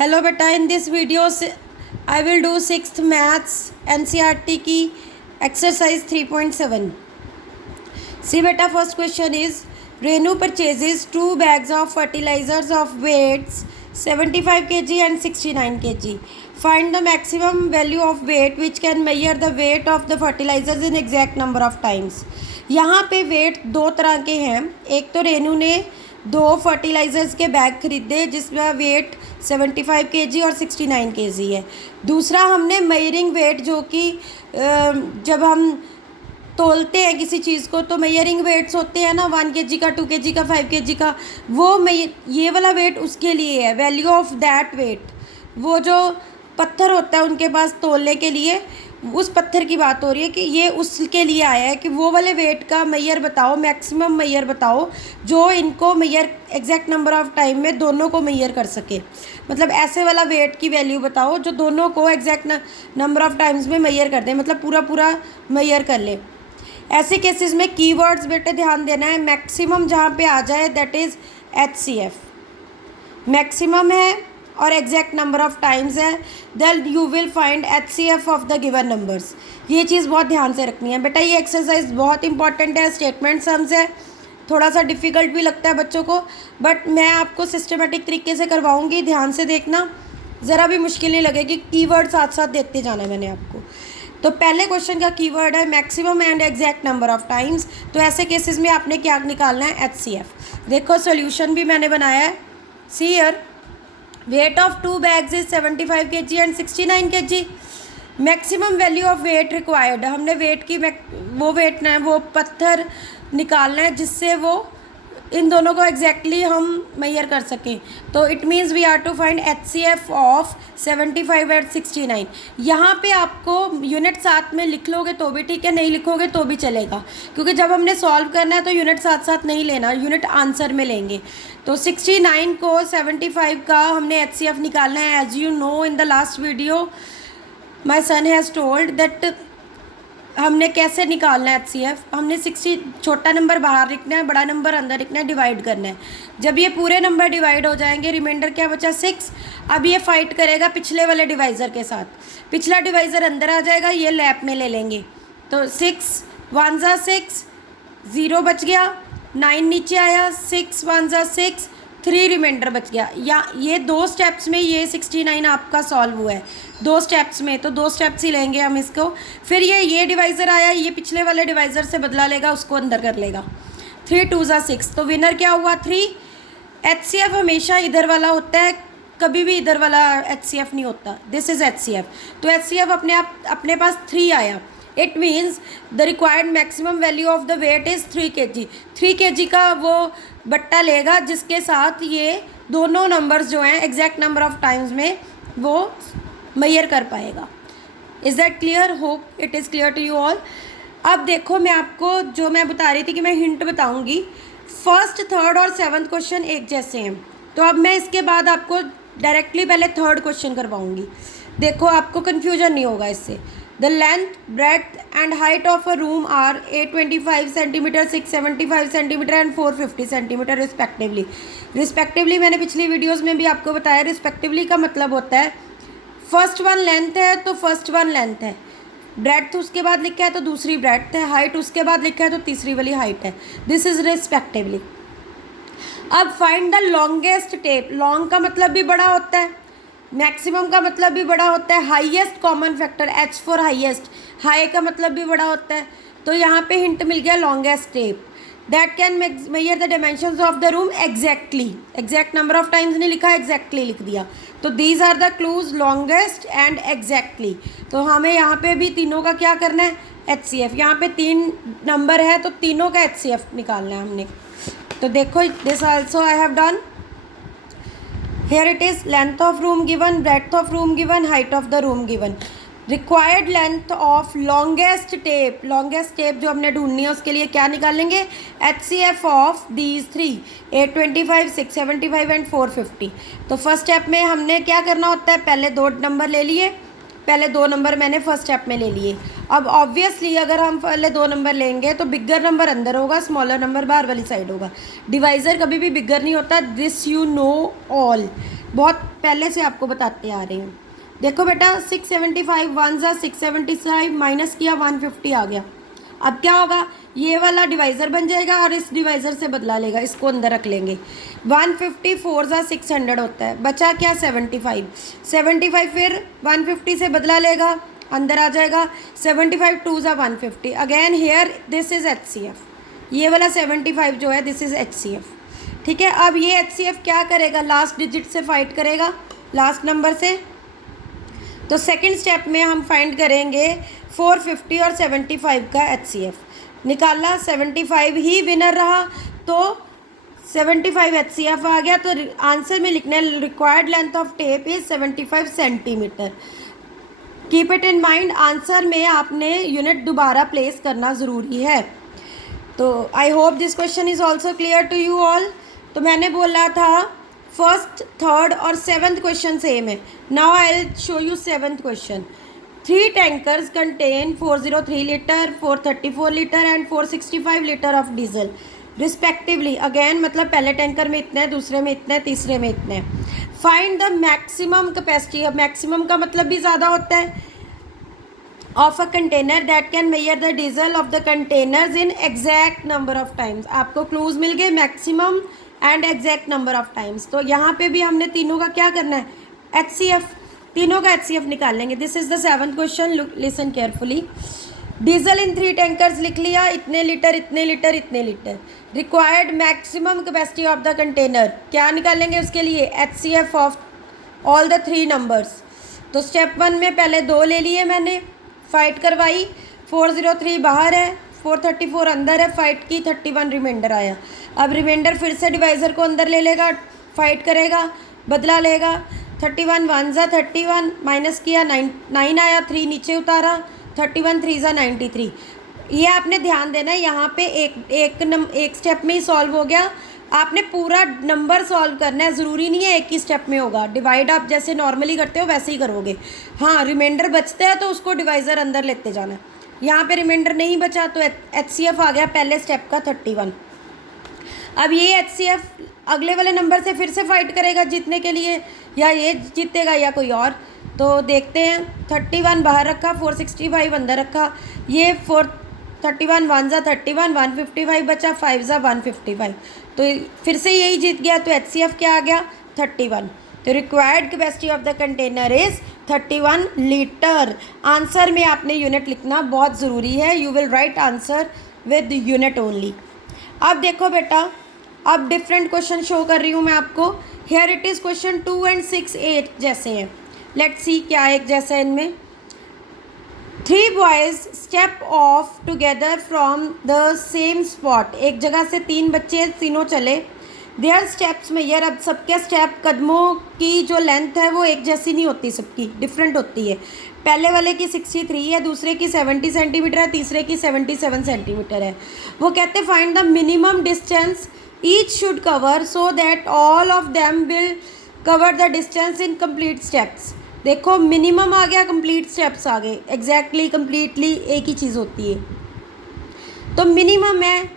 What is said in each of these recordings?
Hello बेटा, in this video I will do sixth maths NCERT की exercise 3.7। सी बेटा, first question is Renu purchases 2 bags of fertilizers of weights 75 kg and 69 kg. Find the maximum value of weight which can measure the weight of the fertilizers in exact number of times. यहाँ पे wait दो तरह के हैं। एक तो रेनू ने 2 fertilisers के बैग खरीदे जिसका वेट 75 kg और 69 kg है। दूसरा हमने मेजरिंग वेट, जो कि जब हम तोलते हैं किसी चीज़ को तो मेजरिंग वेट्स होते हैं ना, 1 kg का, 2 kg का, 5 kg का, वो ये वाला वेट उसके लिए है। वैल्यू ऑफ दैट वेट, वो जो पत्थर होता है उनके पास तोलने के लिए, उस पत्थर की बात हो रही है कि ये उसके लिए आया है कि वो वाले वेट का मैयर बताओ, मैक्सिमम मैयर बताओ जो इनको Maihar exact number of time में दोनों को मैयर कर सके। मतलब ऐसे वाला वेट की वैल्यू बताओ जो दोनों को एग्जैक्ट नंबर ऑफ टाइम्स में मैयर कर दे, मतलब पूरा मैयर कर ले। ऐसे केसेस में कीवर्ड्स बेटे ध्यान देना है। मैक्सिमम जहाँ पे आ जाए दैट इज़ HCF, मैक्सिमम है और एग्जैक्ट नंबर ऑफ टाइम्स है, then you will find HCF of the given numbers. ये चीज़ बहुत ध्यान से रखनी है बेटा। ये एक्सरसाइज बहुत इंपॉर्टेंट है। स्टेटमेंट सम्स है, थोड़ा सा डिफ़िकल्ट भी लगता है बच्चों को, बट मैं आपको सिस्टमेटिक तरीके से करवाऊँगी। ध्यान से देखना, ज़रा भी मुश्किल नहीं लगेगी। कीवर्ड साथ साथ देते जाना है मैंने आपको। तो पहले क्वेश्चन का कीवर्ड है maximum and exact number of times. तो ऐसे केसेस में आपने क्या निकालना है? HCF। देखो सोल्यूशन भी मैंने बनाया है। See here, weight of 2 bags is 75 kg and 69 kg। Maximum value of weight required, हमने वेट की वो वेट ना वो पत्थर निकालना है जिससे वो इन दोनों को एग्जैक्टली हम मैयर कर सकें। तो it means we are to find HCF of 75 and 69। यहाँ पे आपको यूनिट साथ में लिख लोगे तो भी ठीक है, नहीं लिखोगे तो भी चलेगा, क्योंकि जब हमने सॉल्व करना है तो यूनिट साथ साथ नहीं लेना, यूनिट आंसर में लेंगे। तो 69 को 75 का हमने HCF निकालना है। As you know in the last video my son has told that हमने कैसे निकालना है HCF। हमने 60 छोटा नंबर बाहर लिखना है, बड़ा नंबर अंदर लिखना है, डिवाइड करना है। जब ये पूरे नंबर डिवाइड हो जाएंगे, रिमाइंडर क्या बचा? 6। अब ये फाइट करेगा पिछले वाले डिवाइज़र के साथ। पिछला डिवाइज़र अंदर आ जाएगा, ये लैप में ले लेंगे। तो 6 1 ज़ा 6, 0 बच गया, 9 नीचे आया, 6 1 ज़ा 6, 3 रिमाइंडर बच गया। या ये 2 स्टेप्स में ये 69 आपका सॉल्व हुआ है, 2 स्टेप्स में। तो 2 स्टेप्स ही लेंगे हम इसको। फिर ये डिवाइज़र आया, ये पिछले वाले डिवाइज़र से बदला लेगा, उसको अंदर कर लेगा। 3 2 ज़ा 6, तो विनर क्या हुआ? 3। HCF हमेशा इधर वाला होता है, कभी भी इधर वाला HCF नहीं होता। This is HCF। तो HCF अपने पास 3 आया। It means the required maximum value of the weight is 3 kg। 3 kg का वो बट्टा लेगा जिसके साथ ये दोनों नंबर्स जो हैं एग्जैक्ट नंबर ऑफ टाइम्स में वो मैयर कर पाएगा। Is that clear? Hope it is clear to you all. अब देखो, मैं आपको जो मैं बता रही थी कि मैं हिंट बताऊंगी। फर्स्ट, थर्ड और 7th क्वेश्चन एक जैसे हैं, तो अब मैं इसके बाद आपको डायरेक्टली पहले 3rd क्वेश्चन करवाऊंगी। देखो, आपको कन्फ्यूजन नहीं होगा इससे। The length, breadth and height of a room are 825 cm, 675 cm and 450 cm respectively. Respectively मैंने पिछली वीडियोस में भी आपको बताया, respectively का मतलब होता है फर्स्ट वन लेंथ है तो फर्स्ट वन लेंथ है, ब्रेड्थ उसके बाद लिखा है तो दूसरी ब्रेड्थ है, हाइट उसके बाद लिखा है तो तीसरी वाली हाइट है। This is respectively। अब find the longest tape. Long का मतलब भी बड़ा होता है, मैक्सिमम का मतलब भी बड़ा होता है, highest common factor H for highest, high का मतलब भी बड़ा होता है। तो यहाँ पे हिंट मिल गया longest tape that can measure the dimensions of the room exactly. Exact number of times नहीं लिखा, एग्जैक्टली लिख दिया। तो these are the clues, longest and exactly. तो हमें यहाँ पे भी तीनों का क्या करना है? HCF। यहाँ पे 3 नंबर है तो तीनों का HCF निकालना है हमने। तो देखो, this also I have done. Here it is, length of room given, breadth of room given, height of the room given. Required length of longest tape, longest tape जो हमने ढूंढनी है उसके लिए क्या निकालेंगे? HCF of these 3, 825, 675 and 450। तो first step में हमने क्या करना होता है? पहले 2 नंबर ले लिए, पहले 2 नंबर मैंने फर्स्ट स्टेप में ले लिए। अब ऑब्वियसली अगर हम पहले 2 नंबर लेंगे तो बिगर नंबर अंदर होगा, स्मॉलर नंबर बाहर वाली साइड होगा। डिवाइज़र कभी भी बिगर नहीं होता, दिस यू नो ऑल। बहुत पहले से आपको बताते आ रहे हैं। देखो बेटा 675 वन ज़ा 675 माइनस किया 150 आ गया। अब क्या होगा, ये वाला डिवाइज़र बन जाएगा और इस डिवाइज़र से बदला लेगा, इसको अंदर रख लेंगे। 150 4 ज़ा 600 होता है, बचा क्या 75। 75 फिर 150 से बदला लेगा, अंदर आ जाएगा। 75 2 ज़ा 150 again here this is HCF। ये वाला 75 जो है दिस इज़ HCF। ठीक है, अब ये HCF क्या करेगा, लास्ट डिजिट से फाइट करेगा, लास्ट नंबर से। तो सेकंड स्टेप में हम फाइंड करेंगे 450 और 75 का HCF निकाला, 75 ही विनर रहा तो 75 HCF आ गया। तो आंसर में लिखना है required length of tape is 75 centimetre. Keep it in mind, answer में आपने यूनिट दोबारा प्लेस करना ज़रूरी है। तो I hope this question is also clear to you all. तो मैंने बोला था फर्स्ट, थर्ड और सेवन्थ क्वेश्चन सेम है। Now I will show you seventh question. 3 tankers contain 403 litre, 434 litre and 465 litre of diesel respectively. Again मतलब पहले tanker में इतना है, दूसरे में इतना है, तीसरे में इतना है। Find the maximum capacity. अब मैक्सिमम का मतलब भी ज़्यादा होता है of a container that can measure the diesel of the containers in exact number of times. आपको क्लूज मिल गए, maximum and exact number of times. तो यहाँ पे भी हमने तीनों का क्या करना है, HCF, तीनों का HCF निकाल लेंगे। This is the seventh question, listen carefully. Diesel in 3 tankers लिख लिया, इतने लीटर इतने लीटर इतने litre. Required maximum capacity of the container, क्या निकालेंगे उसके लिए, HCF of all the 3 numbers. तो स्टेप 1 में पहले 2 ले लिए मैंने, फाइट करवाई, 403 बाहर है, 434 अंदर है, फाइट की, 31 रिमाइंडर आया। अब रिमाइंडर फिर से डिवाइज़र को अंदर ले लेगा, फाइट करेगा, बदला लेगा। 31 1 ज़ा 31 माइनस किया 9 आया, 3 नीचे उतारा, 31 3 ज़ा 93। ये आपने ध्यान देना है, यहाँ पे एक स्टेप में ही सॉल्व हो गया। आपने पूरा नंबर सॉल्व करना है, ज़रूरी नहीं है एक ही स्टेप में होगा। डिवाइड आप जैसे नॉर्मली करते हो वैसे ही करोगे। हाँ, रिमाइंडर बचता है तो उसको डिवाइज़र अंदर लेते जाना। यहाँ पे रिमाइंडर नहीं बचा तो HCF आ गया पहले स्टेप का 31। अब ये HCF अगले वाले नंबर से फिर से फाइट करेगा जीतने के लिए, या ये जीतेगा या कोई और। तो देखते हैं, 31 बाहर रखा, 465 अंदर रखा, ये 31 1 ज़ा 31, 155 बचा, 5 ज़ा 155। तो फिर से यही जीत गया, तो HCF क्या आ गया 31। तो required capacity of the container is 31 litre. Answer में आपने यूनिट लिखना बहुत ज़रूरी है, you will write answer with unit only. अब देखो बेटा, अब डिफरेंट क्वेश्चन शो कर रही हूँ मैं आपको। Here it is question 2 and 6 8 जैसे हैं। लेट्स सी क्या एक जैसा है इनमें। 3 boys step of together from the same spot. एक जगह से 3 बच्चे तीनों चले। देयर स्टेप्स में यार, अब सबके स्टेप, कदमों की जो लेंथ है वो एक जैसी नहीं होती, सबकी डिफरेंट होती है। पहले वाले की 63 है, दूसरे की 70 सेंटीमीटर है, तीसरे की 77 सेंटीमीटर है। वो कहते find the minimum distance each should cover so that all of them will cover the distance in complete steps. देखो मिनिमम आ गया, कंप्लीट स्टेप्स आ गए, एग्जैक्टली कंप्लीटली एक ही चीज़ होती है। तो मिनिमम है,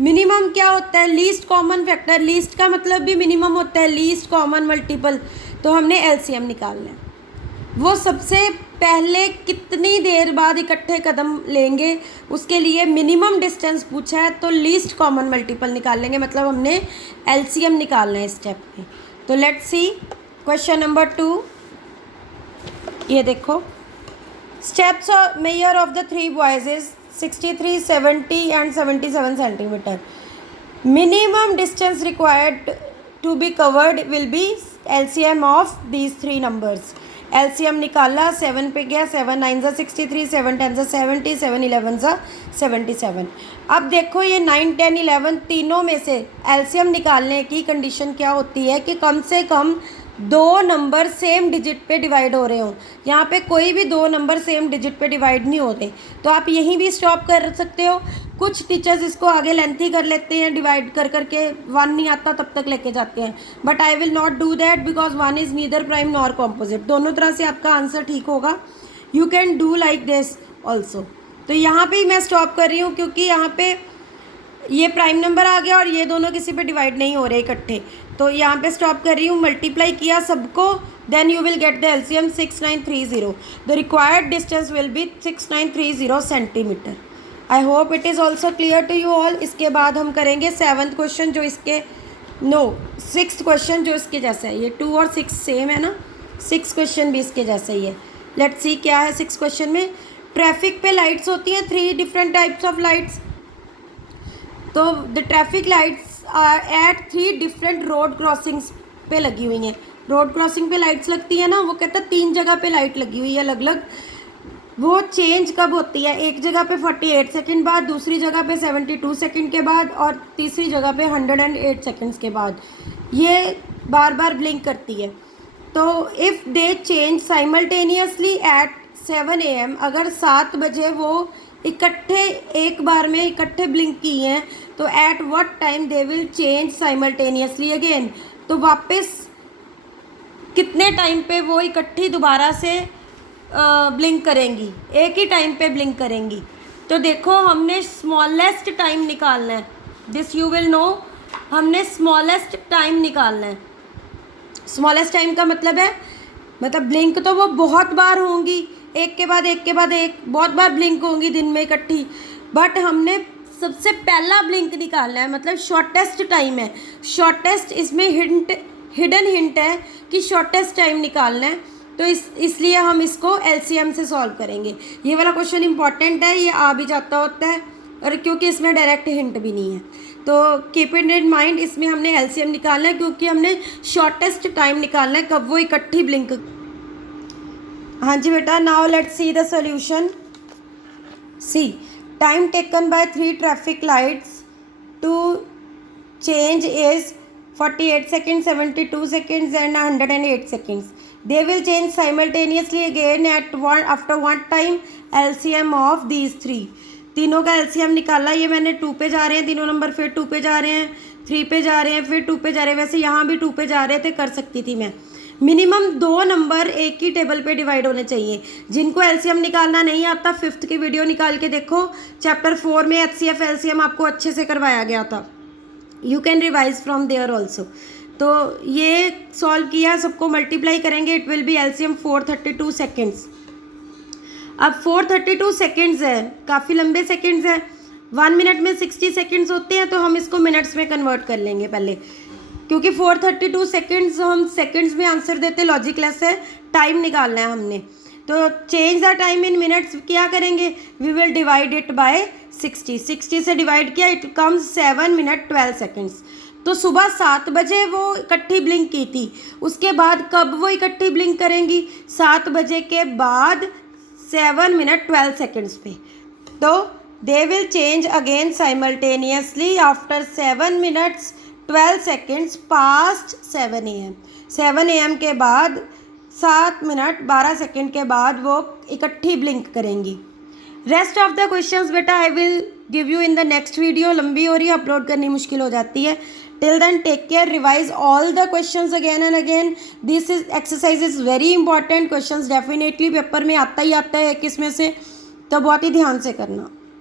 मिनिमम क्या होता है, लीस्ट कॉमन फैक्टर। लीस्ट का मतलब भी मिनिमम होता है, लीस्ट कॉमन मल्टीपल। तो हमने LCM निकालना है। वो सबसे पहले कितनी देर बाद इकट्ठे कदम लेंगे उसके लिए मिनिमम डिस्टेंस पूछा है, तो लीस्ट कॉमन मल्टीपल निकाल लेंगे, मतलब हमने LCM निकालना है इस स्टेप में। तो लेट्स सी क्वेश्चन नंबर 2। ये देखो, steps measure of the 3 boys is 63 70 and 77 centimetre. Minimum distance required to be covered will be LCM of these 3 numbers. LCM निकाला, 7 पे गया, 7 9 ज़ा 63, 7 10 ज़ा 70, 7 11 ज़ा 77। अब देखो ये 9 10 11 तीनों में से LCM निकालने की कंडीशन क्या होती है कि कम से कम 2 नंबर सेम डिजिट पे डिवाइड हो रहे हो। यहाँ पे कोई भी 2 नंबर सेम डिजिट पे डिवाइड नहीं होते। तो आप यहीं भी स्टॉप कर सकते हो। कुछ टीचर्स इसको आगे लेंथी कर लेते हैं, डिवाइड कर करके 1 नहीं आता तब तक लेके जाते हैं, but I will not do that because 1 is neither prime nor composite. दोनों तरह से आपका आंसर ठीक होगा। You can do like this also. तो यहाँ पे ही मैं स्टॉप कर रही हूँ क्योंकि यहाँ पे ये प्राइम नंबर आ गया और ये दोनों किसी पे डिवाइड नहीं हो रहे इकट्ठे, तो यहाँ पे स्टॉप कर रही हूँ। मल्टीप्लाई किया सबको, then you will get the LCM 6930। The required distance will be 6930 centimetre. I hope it is also clear to you all. इसके बाद हम करेंगे 7th क्वेश्चन जो इसके 6th क्वेश्चन जो इसके जैसा है। ये 2 और 6 सेम है ना, 6 क्वेश्चन भी इसके जैसा ही है। लेट्स सी क्या है 6 क्वेश्चन में। ट्रैफिक पे लाइट्स होती हैं, 3 डिफरेंट टाइप्स ऑफ लाइट्स। तो the traffic lights are at 3 different road crossings पे लगी हुई हैं। रोड क्रॉसिंग पे लाइट्स लगती है ना, वो कहता है 3 जगह पे लाइट लगी हुई है अलग अलग। वो चेंज कब होती है? एक जगह पे 48 सेकंड बाद, दूसरी जगह पे 72 सेकंड के बाद और तीसरी जगह पे 108 सेकंड्स के बाद। ये बार बार ब्लिंक करती है। तो if they change simultaneously eight 7 AM, अगर 7 बजे वो इकट्ठे एक बार में इकट्ठे ब्लिंक की हैं, तो at what time they will change simultaneously again. तो वापस कितने टाइम पे वो इकट्ठी दोबारा से ब्लिंक करेंगी, एक ही टाइम पे ब्लिंक करेंगी। तो देखो हमने स्मॉलेस्ट टाइम निकालना है, दिस यू विल नो। हमने स्मॉलेस्ट टाइम निकालना है। स्मॉलेस्ट टाइम का मतलब है, मतलब ब्लिंक तो वो बहुत बार होंगी, एक के बाद एक के बाद एक, बहुत बार ब्लिंक होंगी दिन में इकट्ठी, बट हमने सबसे पहला ब्लिंक निकालना है, मतलब शॉर्टेस्ट टाइम है। शॉर्टेस्ट इसमें हिडन हिंट है कि शॉर्टेस्ट टाइम निकालना है। तो इसलिए हम इसको एलसीएम से सॉल्व करेंगे। ये वाला क्वेश्चन इंपॉर्टेंट है, ये आ भी जाता होता है, और क्योंकि इसमें डायरेक्ट हिंट भी नहीं है, तो कीप इट इन माइंड। इसमें हमने एलसीएम निकालना है क्योंकि हमने शॉर्टेस्ट टाइम निकालना है कब वो इकट्ठी ब्लिंक। हाँ जी बेटा, now let's see the solution. See time taken by 3 traffic lights to change is 48 seconds, 72 seconds and 108 seconds. They will change simultaneously again at after one time. LCM of these 3. तीनों का LCM निकाला। ये मैंने 2 पे जा रहे हैं तीनों नंबर, फिर 2 पे जा रहे हैं, 3 पे जा रहे हैं, फिर 2 पे जा रहे हैं। वैसे यहाँ भी 2 पे जा रहे थे, कर सकती थी मैं। मिनिमम 2 नंबर एक ही टेबल पे डिवाइड होने चाहिए। जिनको एलसीएम निकालना नहीं आता, 5th की वीडियो निकाल के देखो, चैप्टर 4 में HCF LCM आपको अच्छे से करवाया गया था। You can revise from there also. तो ये सॉल्व किया, सबको मल्टीप्लाई करेंगे, it will be LCM 432 seconds. अब 432 सेकेंड्स है, काफ़ी लंबे सेकेंड्स हैं। 1 मिनट में 60 सेकेंड्स होते हैं, तो हम इसको मिनट्स में कन्वर्ट कर लेंगे पहले, क्योंकि 432 सेकेंड्स हम सेकेंड्स में आंसर देते, लॉजिकलेस है, टाइम निकालना है हमने। तो change the time in minutes क्या करेंगे? We will divide it by 60 से डिवाइड किया, इट कम्स 7 मिनट 12 सेकेंड्स। तो सुबह 7 बजे वो इकट्ठी ब्लिंक की थी, उसके बाद कब वो इकट्ठी ब्लिंक करेंगी? 7 बजे के बाद 7 मिनट 12 सेकेंड्स पे। तो they will change again simultaneously after 7 minutes 12 seconds past 7 AM। 7 AM के बाद 7 मिनट 12 सेकेंड के बाद वो इकट्ठी ब्लिंक करेंगी। रेस्ट ऑफ द क्वेश्चंस बेटा I will give you in the next video. लंबी हो रही है, अपलोड करनी मुश्किल हो जाती है। Till then take care, revise all the questions again and again. This is exercise is very important. Questions definitely paper में आता ही आता है 21 में से, तो बहुत ही ध्यान से करना।